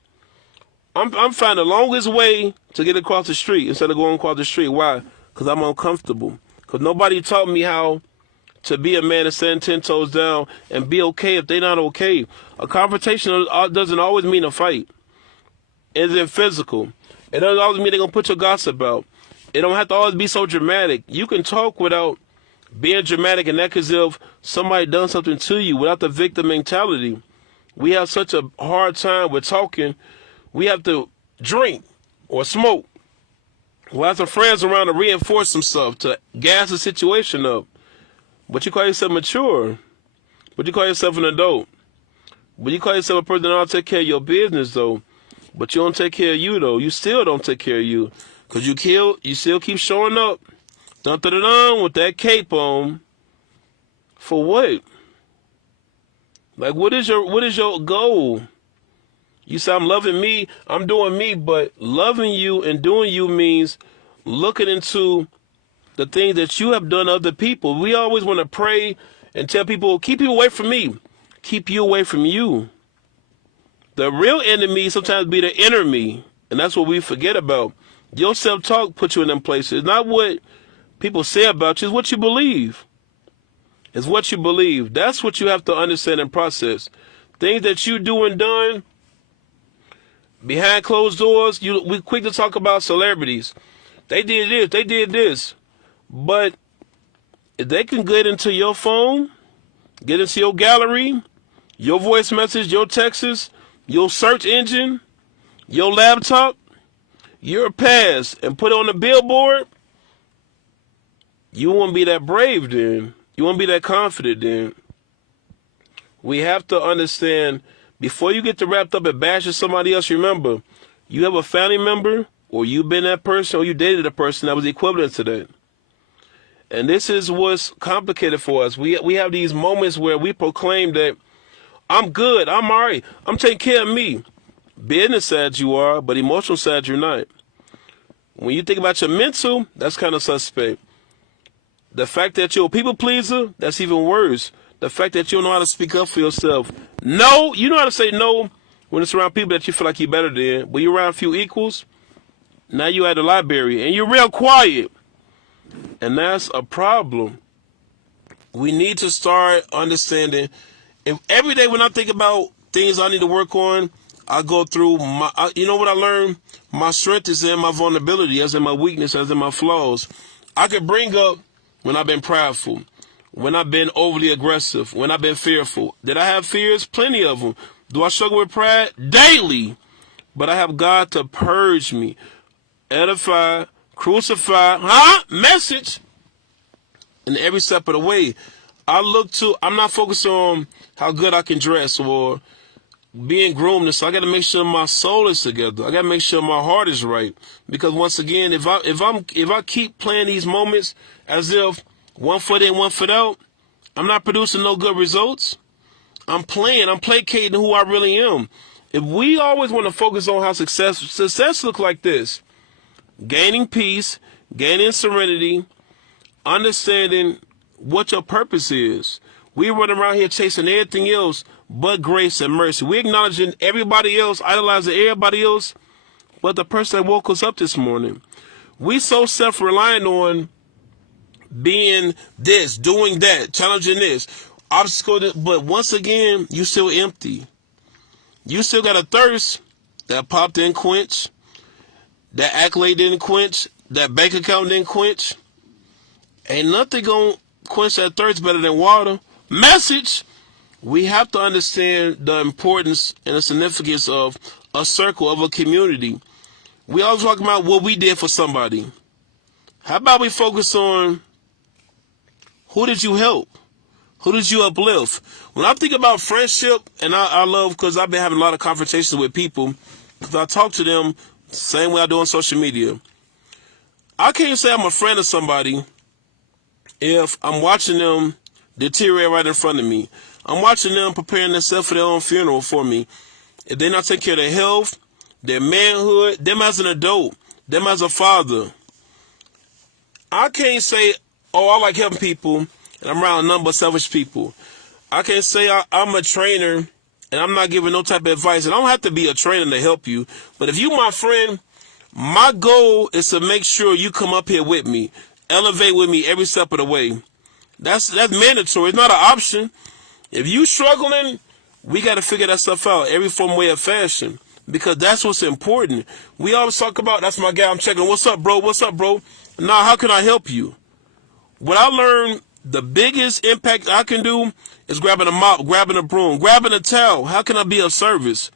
I'm finding the longest way to get across the street instead of going across the street. Why? Because I'm uncomfortable. Because nobody taught me how to be a man and stand 10 toes down and be okay if they're not okay. A confrontation doesn't always mean a fight. It isn't physical. It doesn't always mean they're going to put your gossip out. It don't have to always be so dramatic. You can talk without being dramatic and act as if somebody done something to you, without the victim mentality. We have such a hard time with talking. We have to drink or smoke. We'll have some friends around to reinforce themselves, to gas the situation up. But you call yourself mature. But you call yourself an adult. But you call yourself a person that ought to take care of your business, though. But you don't take care of you, though. You still don't take care of you. Because you still keep showing up. Dun-dun-dun-dun, with that cape on. For what? Like, what is your goal? You say, I'm loving me, I'm doing me, but loving you and doing you means looking into the things that you have done to other people. We always want to pray and tell people, keep you away from me. Keep you away from you. The real enemy sometimes be the inner me, and that's what we forget about. Your self-talk puts you in them places. It's not what people say about you, it's what you believe. It's what you believe. That's what you have to understand and process. Things that you do and done behind closed doors, we quick to talk about celebrities. They did this, they did this. But if they can get into your phone, get into your gallery, your voice message, your texts, your search engine, your laptop, your pass, and put it on the billboard, you won't be that brave then. You won't be that confident then. We have to understand, before you get to wrapped up and bashing somebody else, remember, you have a family member, or you've been that person, or you dated a person that was equivalent to that. And this is what's complicated for us. We have these moments where we proclaim that I'm good, I'm all right, I'm taking care of me. Business side you are, but emotional side you're not. When you think about your mental, that's kind of suspect. The fact that you're a people pleaser, that's even worse. The fact that you don't know how to speak up for yourself. No, you know how to say no when it's around people that you feel like you're better than. But you're around a few equals, now you at the library, and you're real quiet. And that's a problem. We need to start understanding. If every day when I think about things I need to work on, I go through you know what I learned? My strength is in my vulnerability, as in my weakness, as in my flaws. I could bring up when I've been prideful, when I've been overly aggressive, when I've been fearful. Did I have fears? Plenty of them. Do I struggle with pride? Daily. But I have God to purge me, edify, crucify, message in every step of the way. I'm not focused on how good I can dress or being groomed. So I got to make sure my soul is together. I got to make sure my heart is right. Because once again, if I keep playing these moments as if one foot in, one foot out, I'm not producing no good results. I'm placating who I really am. If we always want to focus on how success look like this, gaining peace, gaining serenity, understanding what your purpose is. We run around here chasing everything else but grace and mercy. We acknowledging everybody else, idolizing everybody else, but the person that woke us up this morning. We so self-reliant on being this, doing that, challenging this, obstacle, but once again, you still empty. You still got a thirst. That pop didn't quench. That accolade didn't quench. That bank account didn't quench. Ain't nothing gonna quench that thirst better than water. Message. We have to understand the importance and the significance of a circle, of a community. We always talk about what we did for somebody. How about we focus on who did you help? Who did you uplift? When I think about friendship, and I love, because I've been having a lot of conversations with people, because I talk to them the same way I do on social media. I can't say I'm a friend of somebody if I'm watching them deteriorate right in front of me. I'm watching them preparing themselves for their own funeral for me. If they're not taking care of their health, their manhood, them as an adult, them as a father. I can't say, oh, I like helping people, and I'm around a number of selfish people. I can't say I'm a trainer, and I'm not giving no type of advice. And I don't have to be a trainer to help you. But if you my friend, my goal is to make sure you come up here with me, elevate with me every step of the way. That's mandatory. It's not an option. If you struggling, we got to figure that stuff out every form, way, of fashion, because that's what's important. We always talk about, that's my guy, I'm checking, what's up, bro? What's up, bro? Now, how can I help you? What I learned, the biggest impact I can do is grabbing a mop, grabbing a broom, grabbing a towel. How can I be of service?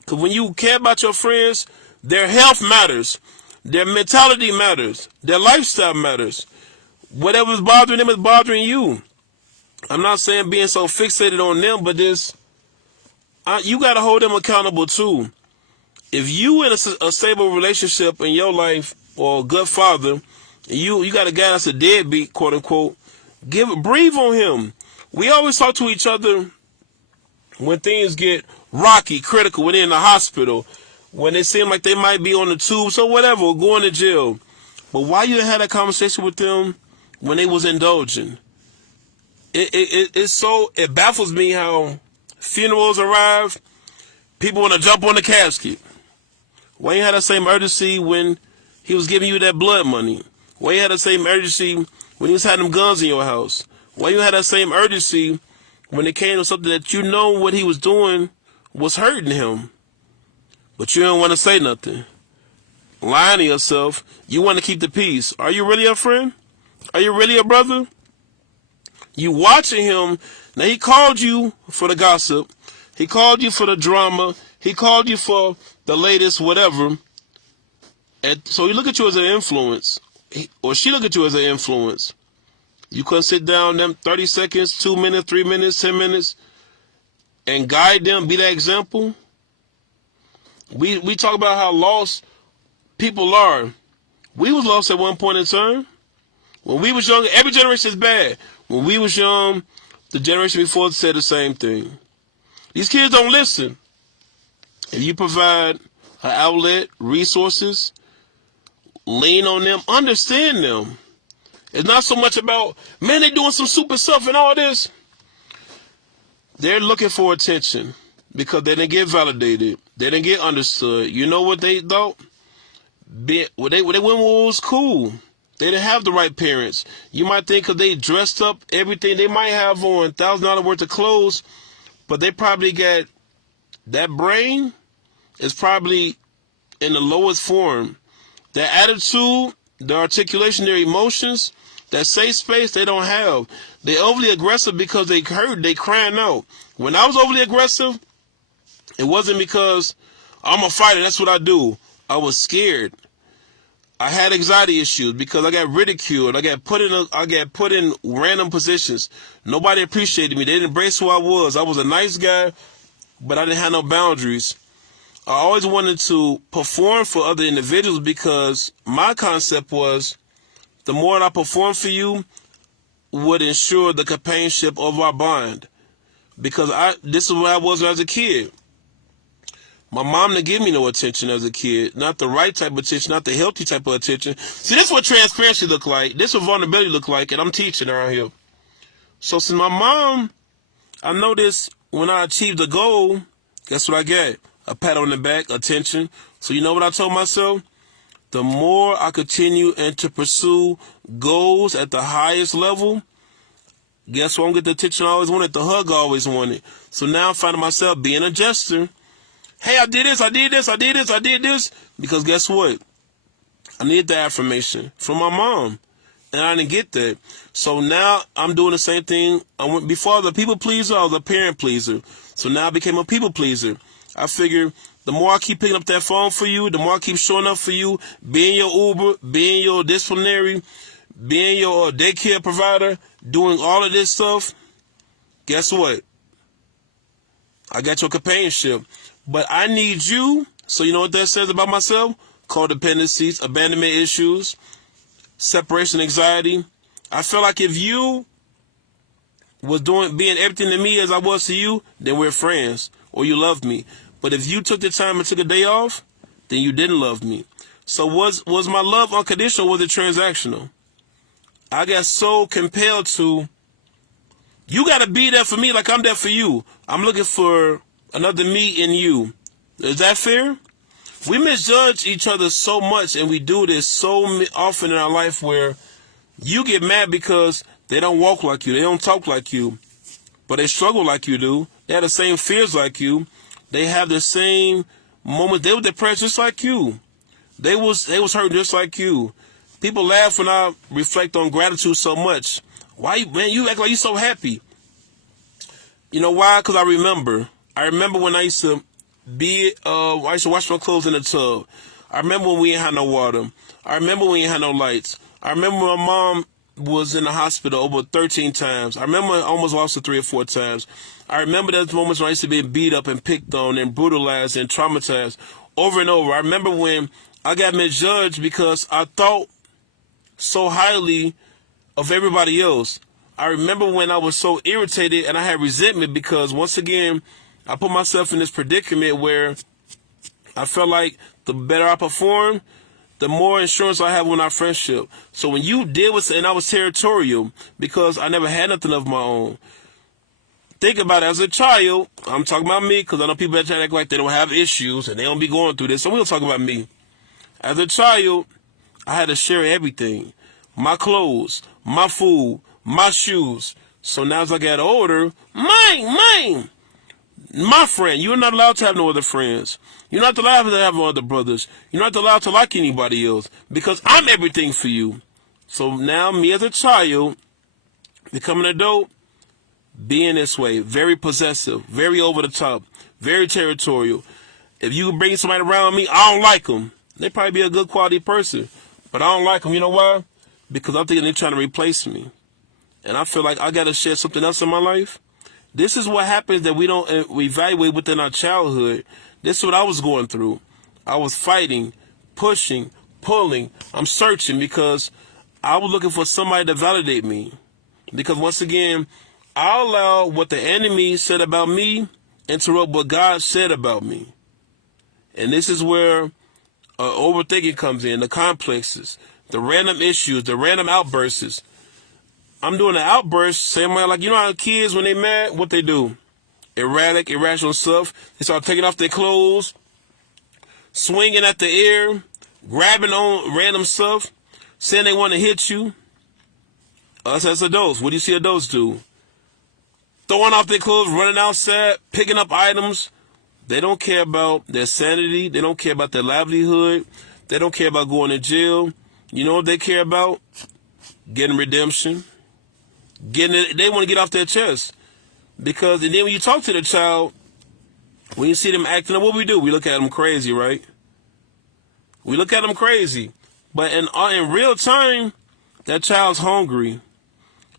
Because when you care about your friends, their health matters. Their mentality matters. Their lifestyle matters. Whatever's bothering them is bothering you. I'm not saying being so fixated on them, but you got to hold them accountable too. If you in a stable relationship in your life, or a good father, you got a guy that's a deadbeat, quote unquote, breathe on him. We always talk to each other when things get rocky, critical, when they're in the hospital, when they seem like they might be on the tubes or whatever, or going to jail. But why you had that conversation with them when they was indulging? It baffles me how funerals arrive, people want to jump on the casket. Why you had that same urgency when he was giving you that blood money? Why you had that same urgency when he was having them guns in your house? Why you had that same urgency when it came to something that you know what he was doing was hurting him, but you don't want to say nothing? Lying to yourself. You want to keep the peace. Are you really a friend? Are you really a brother? You watching him. Now, he called you for the gossip. He called you for the drama. He called you for the latest whatever. And so he look at you as an influence. Or she look at you as an influence. You couldn't sit down them 30 seconds, 2 minutes, 3 minutes, 10 minutes, and guide them, be that example. We talk about how lost people are. We was lost at one point in time. When we was young, every generation is bad. When we was young, the generation before said the same thing. These kids don't listen. If you provide an outlet, resources, lean on them, understand them. It's not so much about, man, they doing some super stuff and all this. They're looking for attention because they didn't get validated. They didn't get understood. You know what they thought? When they went was cool. They didn't have the right parents. You might think because they dressed up everything, they might have on $1,000 worth of clothes, but they probably got, that brain is probably in the lowest form. Their attitude, their articulation, their emotions, that safe space they don't have. They're overly aggressive because they hurt, they crying out. When I was overly aggressive, it wasn't because I'm a fighter, that's what I do. I was scared. I had anxiety issues because I got ridiculed. I got put in random positions. Nobody appreciated me. They didn't embrace who I was. I was a nice guy, but I didn't have no boundaries. I always wanted to perform for other individuals because my concept was the more I perform for you would ensure the companionship of our bond. Because this is what I was when I was a kid. My mom didn't give me no attention as a kid. Not the right type of attention, not the healthy type of attention. See, this is what transparency look like. This is what vulnerability look like, and I'm teaching around here. So since my mom, I noticed when I achieved a goal, guess what I get? A pat on the back, attention. So you know what I told myself? The more I continue and to pursue goals at the highest level, guess what? I'm getting the attention I always wanted, the hug I always wanted. So now I'm finding myself being a jester. Hey, I did this, I did this, I did this, I did this. Because guess what? I needed the affirmation from my mom. And I didn't get that. So now I'm doing the same thing. Before I was a people pleaser, I was a parent pleaser. So now I became a people pleaser. I figure the more I keep picking up that phone for you, the more I keep showing up for you, being your Uber, being your disciplinary, being your daycare provider, doing all of this stuff, guess what? I got your companionship. But I need you, so you know what that says about myself? Codependencies, abandonment issues, separation anxiety. I feel like if you was being everything to me as I was to you, then we're friends, or you loved me. But if you took the time and took a day off, then you didn't love me. So was my love unconditional, or was it transactional? I got so compelled to, you got to be there for me like I'm there for you. I'm looking for another me in you. Is that fair? We misjudge each other so much, and we do this so often in our life where you get mad because they don't walk like you, they don't talk like you, but they struggle like you do. They have the same fears like you. They have the same moments. They were depressed just like you. They was hurt just like you. People laugh when I reflect on gratitude so much. Why, man, you act like you so happy. You know why? Because I remember when I used to I used to wash my clothes in the tub. I remember when we ain't had no water. I remember when we ain't had no lights. I remember when my mom was in the hospital over 13 times. I remember I almost lost her 3 or 4 times. I remember those moments when I used to be beat up and picked on and brutalized and traumatized over and over. I remember when I got misjudged because I thought so highly of everybody else. I remember when I was so irritated and I had resentment because, once again, I put myself in this predicament where I felt like the better I perform, the more insurance I have on our friendship. So when you deal with it, and I was territorial because I never had nothing of my own. Think about it. As a child, I'm talking about me because I know people that try to act like they don't have issues and they don't be going through this. So we'll talk about me. As a child, I had to share everything. My clothes, my food, my shoes. So now as I got older, mine. My friend, you're not allowed to have no other friends. You're not allowed to have no other brothers. You're not allowed to like anybody else because I'm everything for you. So now me as a child, becoming an adult, being this way, very possessive, very over the top, very territorial. If you bring somebody around me, I don't like them. They probably be a good quality person, but I don't like them. You know why? Because I'm thinking they're trying to replace me. And I feel like I got to share something else in my life. This is what happens that we don't evaluate within our childhood. This is what I was going through. I was fighting, pushing, pulling. I'm searching because I was looking for somebody to validate me. Because once again, I allow what the enemy said about me interrupt what God said about me. And this is where overthinking comes in, the complexes, the random issues, the random outbursts. I'm doing an outburst, same way like, you know how kids, when they mad, what they do? Erratic, irrational stuff. They start taking off their clothes, swinging at the air, grabbing on random stuff, saying they want to hit you. Us as adults, what do you see adults do? Throwing off their clothes, running outside, picking up items. They don't care about their sanity. They don't care about their livelihood. They don't care about going to jail. You know what they care about? Getting redemption. They want to get off their chest. Because, and then when you talk to the child, when you see them acting up, what we do? We look at them crazy, right? We look at them crazy. But in real time, that child's hungry.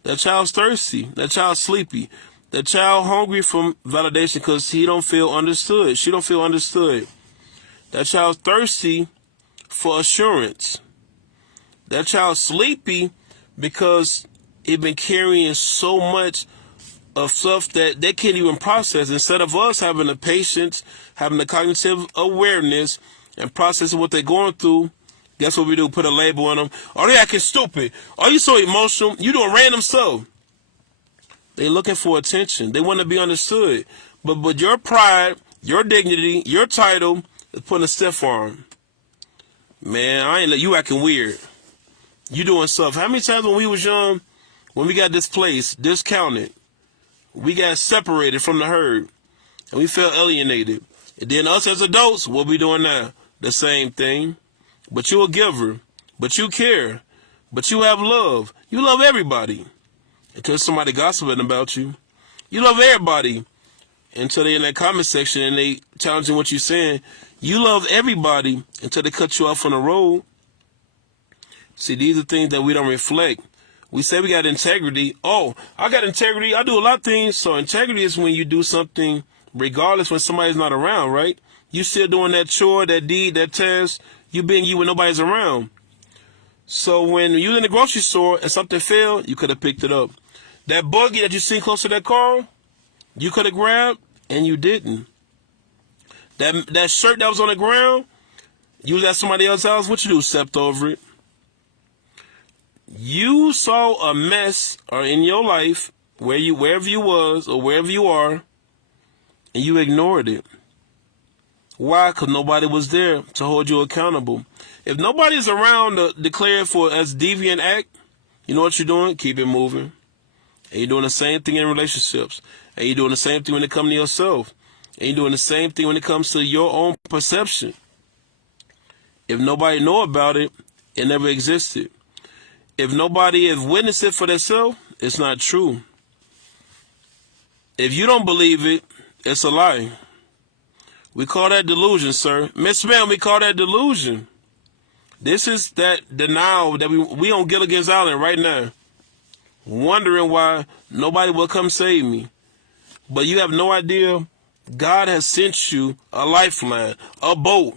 That child's thirsty. That child's sleepy. That child hungry for validation because he don't feel understood. She don't feel understood. That child's thirsty for assurance. That child's sleepy because it been carrying so much of stuff that they can't even process. Instead of us having the patience, having the cognitive awareness, and processing what they're going through, guess what we do? Put a label on them. Oh, they acting stupid. Oh, you so emotional. You doing random stuff. They looking for attention. They want to be understood. But your pride, your dignity, your title is putting a stiff arm. Man, I ain't let you acting weird. You doing stuff. How many times when we was young, when we got displaced, discounted, we got separated from the herd, and we felt alienated. And then us as adults, what we doing now? The same thing. But you a giver. But you care. But you have love. You love everybody. Until somebody gossiping about you. You love everybody. Until they in that comment section and they challenging what you're saying. You love everybody until they cut you off on the road. See, these are things that we don't reflect. We say we got integrity. Oh, I got integrity. I do a lot of things. So integrity is when you do something regardless when somebody's not around, right? You still doing that chore, that deed, that task. You being you when nobody's around. So when you in the grocery store and something failed, you could have picked it up. That buggy that you seen close to that car, you could have grabbed and you didn't. That shirt that was on the ground, you was at somebody else's house, what you do? Stepped over it. You saw a mess or in your life wherever you was or wherever you are, and you ignored it. Why? Because nobody was there to hold you accountable. If nobody's around to declare for as deviant act, you know what you're doing? Keep it moving. And you're doing the same thing in relationships. And you're doing the same thing when it comes to yourself. And you're doing the same thing when it comes to your own perception. If nobody know about it, it never existed. If nobody has witnessed it for themselves, it's not true. If you don't believe it, it's a lie. We call that delusion, sir. Miss Ma'am, we call that delusion. This is that denial that we on Gilligan's Island right now. Wondering why nobody will come save me. But you have no idea God has sent you a lifeline, a boat,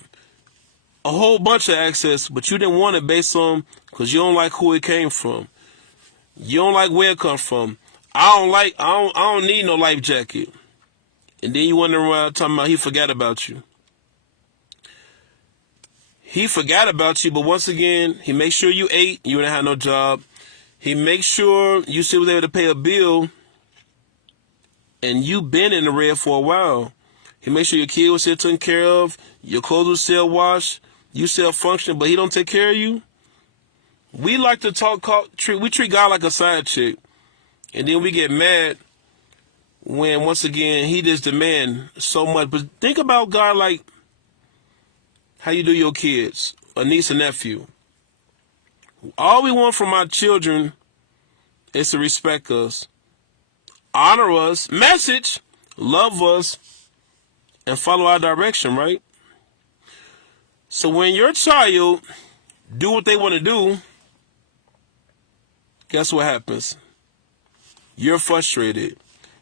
a whole bunch of access, but you didn't want it based on because you don't like who it came from. You don't like where it come from. I don't need no life jacket. And then you wondering why talking about he forgot about you. He forgot about you, but once again, he makes sure you ate, you didn't have no job. He makes sure you still was able to pay a bill, and you been in the red for a while. He makes sure your kid was still taken care of, your clothes was still washed, you still function, but he don't take care of you. We like to we treat God like a side chick, and then we get mad when, once again, he just demand so much. But think about God like how you do your kids, a niece and nephew. All we want from our children is to respect us, honor us, message, love us, and follow our direction, right? So when your child do what they want to do, guess what happens? You're frustrated.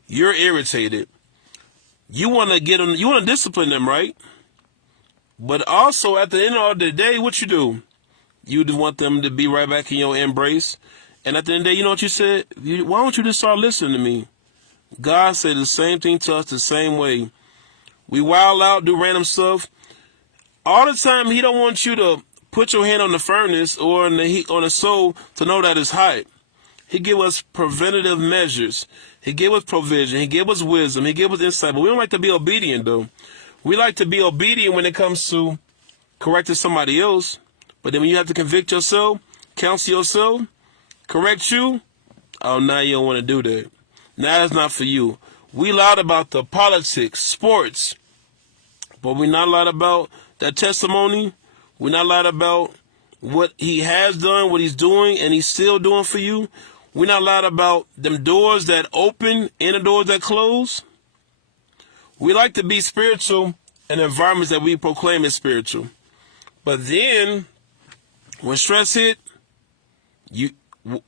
You're irritated. You want to get them, you want to discipline them, right? But also at the end of the day, what you do? You want them to be right back in your embrace. And at the end of the day, you know what you said? Why don't you just start listening to me? God said the same thing to us the same way. We wild out, do random stuff. All the time, he don't want you to put your hand on the furnace or on the heat, on the stove to know that it's hot. He give us preventative measures. He give us provision. He give us wisdom. He give us insight. But we don't like to be obedient, though. We like to be obedient when it comes to correcting somebody else. But then when you have to convict yourself, counsel yourself, correct you, oh, now you don't want to do that. Now that's not for you. We loud about the politics, sports, but we're not loud about that testimony. We're not loud about what he has done, what he's doing, and he's still doing for you. We're not loud about them doors that open and the doors that close. We like to be spiritual in environments that we proclaim as spiritual. But then, when stress hit,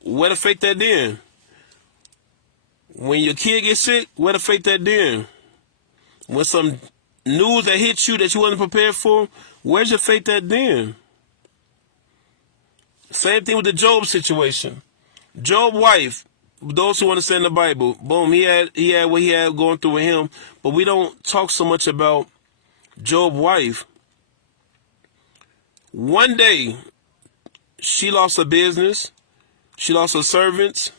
where to fake that then? When your kid gets sick, where to fake that then? When some news that hits you that you wasn't prepared for, where's your faith that then? Same thing with the Job situation. Job's wife, those who understand the Bible, boom, he had what he had going through with him, but we don't talk so much about Job's wife. One day, she lost her business, she lost her servants,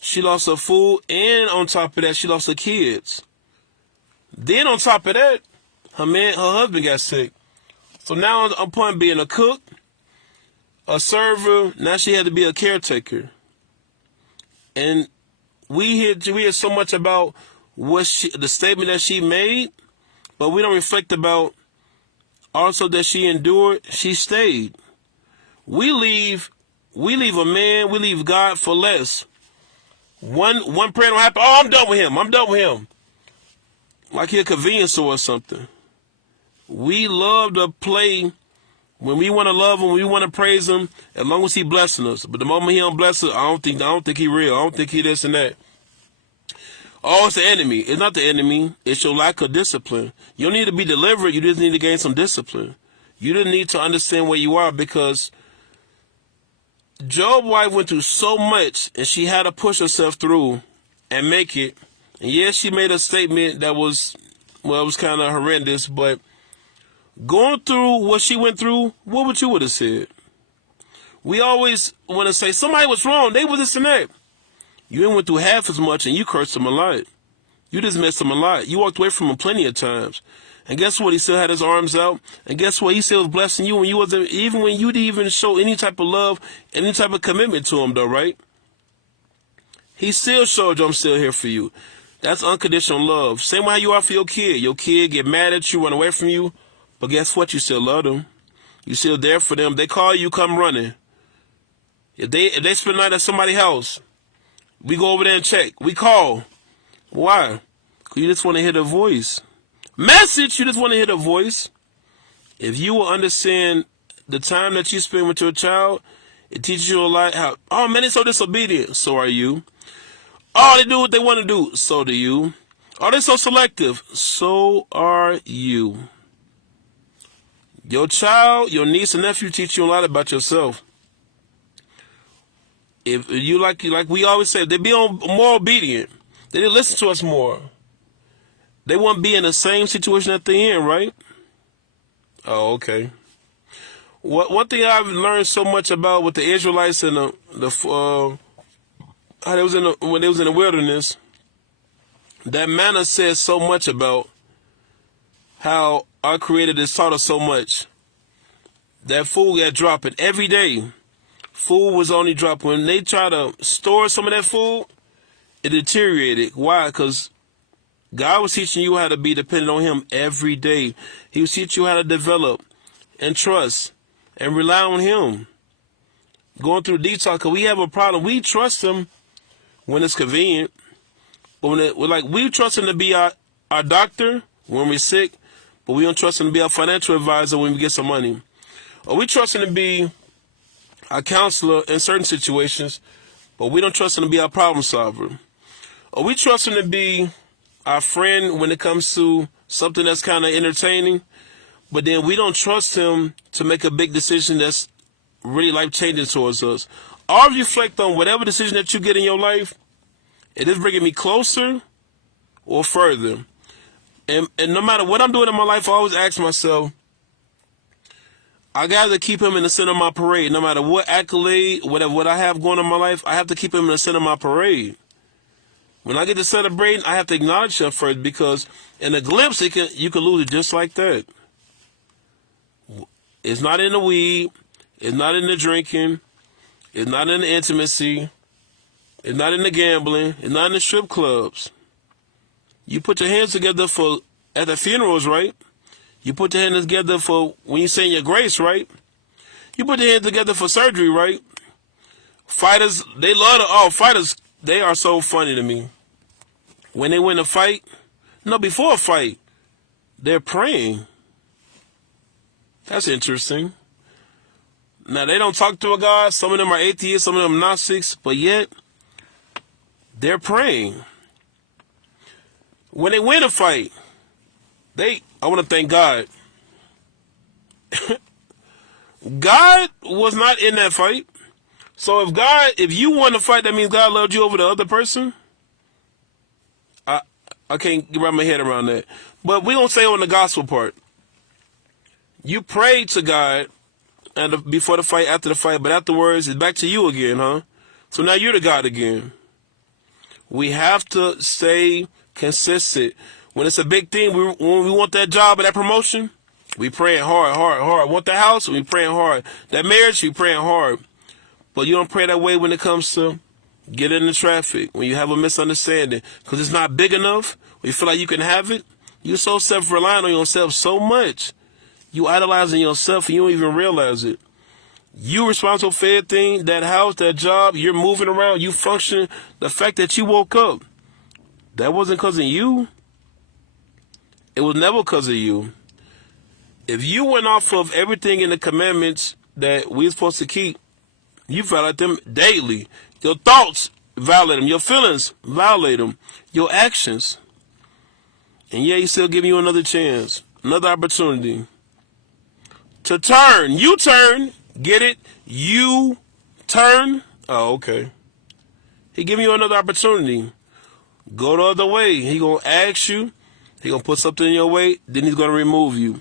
she lost her food, and on top of that, she lost her kids. Then on top of that, her husband got sick. So now upon being a cook, a server, now she had to be a caretaker. And we hear so much about the statement that she made, but we don't reflect about also that she endured, she stayed. We leave a man, we leave God for less. One prayer don't happen. Oh, I'm done with him. Like he a convenience store or something. We love to play when we want to love him, when we want to praise him, as long as he blessing us. But the moment he don't bless us, I don't think he real. I don't think he this and that. Oh, it's the enemy. It's not the enemy. It's your lack of discipline. You don't need to be delivered. You just need to gain some discipline. You didn't need to understand where you are, because Job's wife went through so much and she had to push herself through and make it. And yes, she made a statement that was, well, it was kind of horrendous, but going through what she went through, what would you would have said? We always want to say somebody was wrong. They was this and that. You ain't went through half as much and you cursed him a lot. You just missed him a lot. You walked away from him plenty of times. And guess what? He still had his arms out. And guess what? He still was blessing you when you wasn't, even when you didn't even show any type of love, any type of commitment to him though, right? He still showed you, I'm still here for you. That's unconditional love. Same way you are for your kid. Your kid get mad at you, run away from you. But guess what? You still love them. You still there for them. They call you, come running. If they spend the night at somebody's house, we go over there and check. We call. Why? Because you just want to hear their voice. Message, you just want to hear their voice. If you will understand the time that you spend with your child, it teaches you a lot how, oh man, they're so disobedient. So are you. Oh, they do what they want to do. So do you. Oh, they're so selective. So are you. Your child, your niece and nephew teach you a lot about yourself. If you like we always say, they be more obedient. They didn't listen to us more. They won't be in the same situation at the end, right? Oh, okay. One thing I've learned so much about with the Israelites and how they was when they was in the wilderness, that manna says so much about how our Creator has taught us so much. That food got dropping every day. Food was only dropping. When they try to store some of that food, it deteriorated. Why? Because God was teaching you how to be dependent on Him every day. He was teaching you how to develop and trust and rely on Him. Going through detox, because we have a problem. We trust Him when it's convenient. But when we trust Him to be our doctor when we're sick, but we don't trust him to be our financial advisor when we get some money. Or we trust him to be our counselor in certain situations, but we don't trust him to be our problem solver. Or we trust him to be our friend when it comes to something that's kind of entertaining, but then we don't trust him to make a big decision that's really life-changing towards us. Always reflect on whatever decision that you get in your life. It is bringing me closer or further. And no matter what I'm doing in my life, I always ask myself, I got to keep him in the center of my parade. No matter what accolade, what I have going on in my life, I have to keep him in the center of my parade. When I get to celebrating, I have to acknowledge him first, because in a glimpse, you can lose it just like that. It's not in the weed. It's not in the drinking. It's not in the intimacy. It's not in the gambling. It's not in the strip clubs. You put your hands together at the funerals, right? You put your hands together for when you saying your grace, right? You put your hands together for surgery, right? Fighters, fighters, they are so funny to me. When they win a fight, before a fight, they're praying. That's interesting. Now, they don't talk to a God. Some of them are atheists, some of them Gnostics, but yet they're praying. When they win a fight, I want to thank God. God was not in that fight. So if you won the fight, that means God loved you over the other person. I can't wrap my head around that. But we're going to say on the gospel part. You prayed to God before the fight, after the fight, but afterwards it's back to you again, huh? So now you're the God again. We have to stay consistent. When it's a big thing, when we want that job or that promotion, we praying hard. Want that house, we praying hard. That marriage, we praying hard. But you don't pray that way when it comes to get in the traffic, when you have a misunderstanding, because it's not big enough, when you feel like you can have it. You're so self-reliant on yourself so much. You idolizing yourself and you don't even realize it. You responsible for everything, that house, that job, you're moving around, you function. The fact that you woke up, that wasn't because of you. It was never because of you. If you went off of everything in the commandments that we're supposed to keep, you violate them daily. Your thoughts violate them. Your feelings violate them. Your actions. And yeah, he's still giving you another chance, another opportunity to turn. You turn. Get it? You turn. Oh, okay. He giving you another opportunity. Go the other way. He going to ask you. He going to put something in your way. Then he's going to remove you.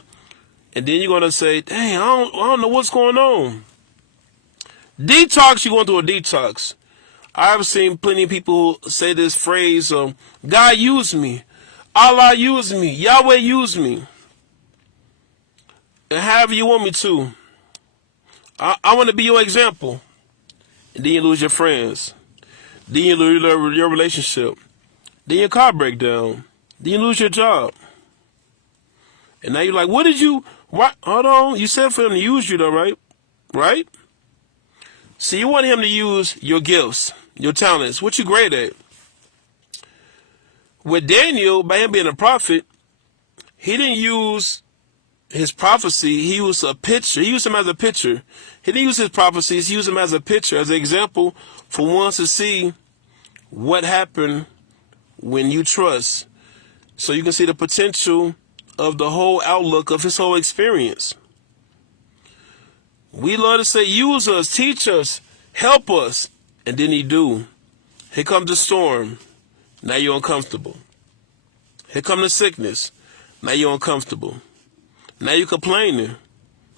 And then you're going to say, dang, I don't know what's going on. Detox, you're going through a detox. I've seen plenty of people say this phrase, God used me. Allah used me. Yahweh used me. And however you want me to. I want to be your example. And then you lose your friends. Then you lose your relationship. Then your car break down. Then you lose your job. And now you're like, what? Hold on. You said for him to use you though, right? Right? So you want him to use your gifts, your talents, what you great at. With Daniel, by him being a prophet, he didn't use his prophecy. He used a picture. He used him as a picture. He didn't use his prophecies. He used him as a picture, as an example for ones to see what happened when you trust. So you can see the potential of the whole outlook of his whole experience. We love to say, use us, teach us, help us. And then he do. Here comes the storm. Now you're uncomfortable. Here comes the sickness. Now you're uncomfortable. Now you're complaining.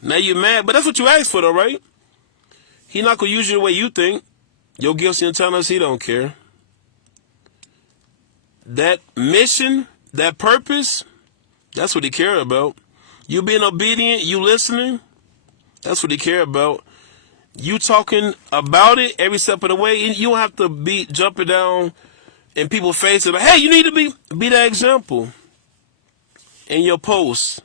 Now you're mad. But that's what you asked for though, right? He's not going to use you the way you think. Your gifts and talents, he don't care. That mission, that purpose, that's what he cares about. You being obedient, you listening, that's what he cares about. You talking about it every step of the way. And you don't have to be jumping down in people's faces like, hey, you need to be that example. In your posts,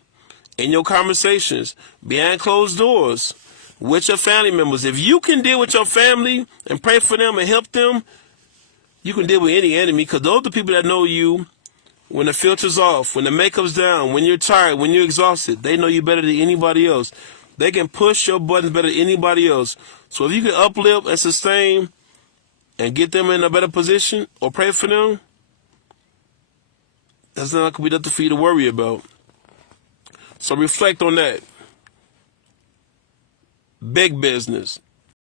in your conversations, behind closed doors, with your family members. If you can deal with your family and pray for them and help them, you can deal with any enemy, because those are the people that know you when the filter's off, when the makeup's down, when you're tired, when you're exhausted, they know you better than anybody else. They can push your buttons better than anybody else. So if you can uplift and sustain and get them in a better position or pray for them, that's not going to be nothing for you to worry about. So reflect on that. Big business.